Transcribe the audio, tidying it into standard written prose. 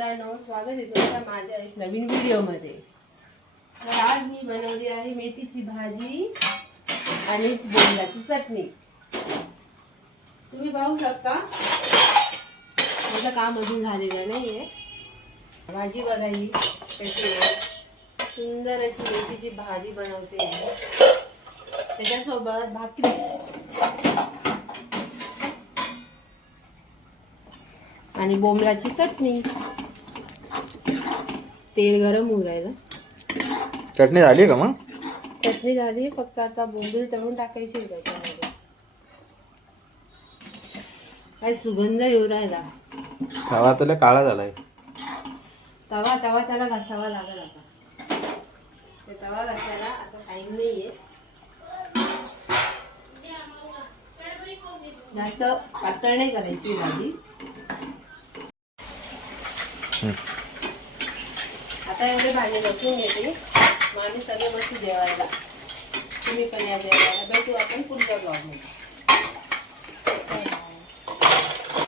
मित्रांनो, स्वागत आहे तुमच्या माझ्या एक नवीन व्हिडिओमध्ये। तर आज मी बनवली आहे मेथीची भाजी आणि बोंबलाची चटणी। तुम्ही पाहू शकता माझं काम अजून झालेलं नाहीये। भाजी बघा ही कशी आहे, सुंदर अशी मेथीची भाजी बनवते आहे। त्याच्यासोबत भाकरी आणि बोंबलाची चटणी। तेल गरम होऊ राहिलं। चटणी झाली का मग? चटणी झाली, फक्त आता बोंबील तळून टाकायची त्याच्यामध्ये। काय सुगंध येऊ राहिला। तवा तर काळा झालाय। तवा त्याला घासावा लागेल आता। ते तवा घासायला आता टाइम नाहीये। जास्त पातळ नाही करायची भाजी। आता एवढे भाजी बसून घेते, मग आम्ही सगळे बसू जेवायला। तुम्ही पण या जेवायला। भेटू आपण पुढच्या ब्लॉगमध्ये।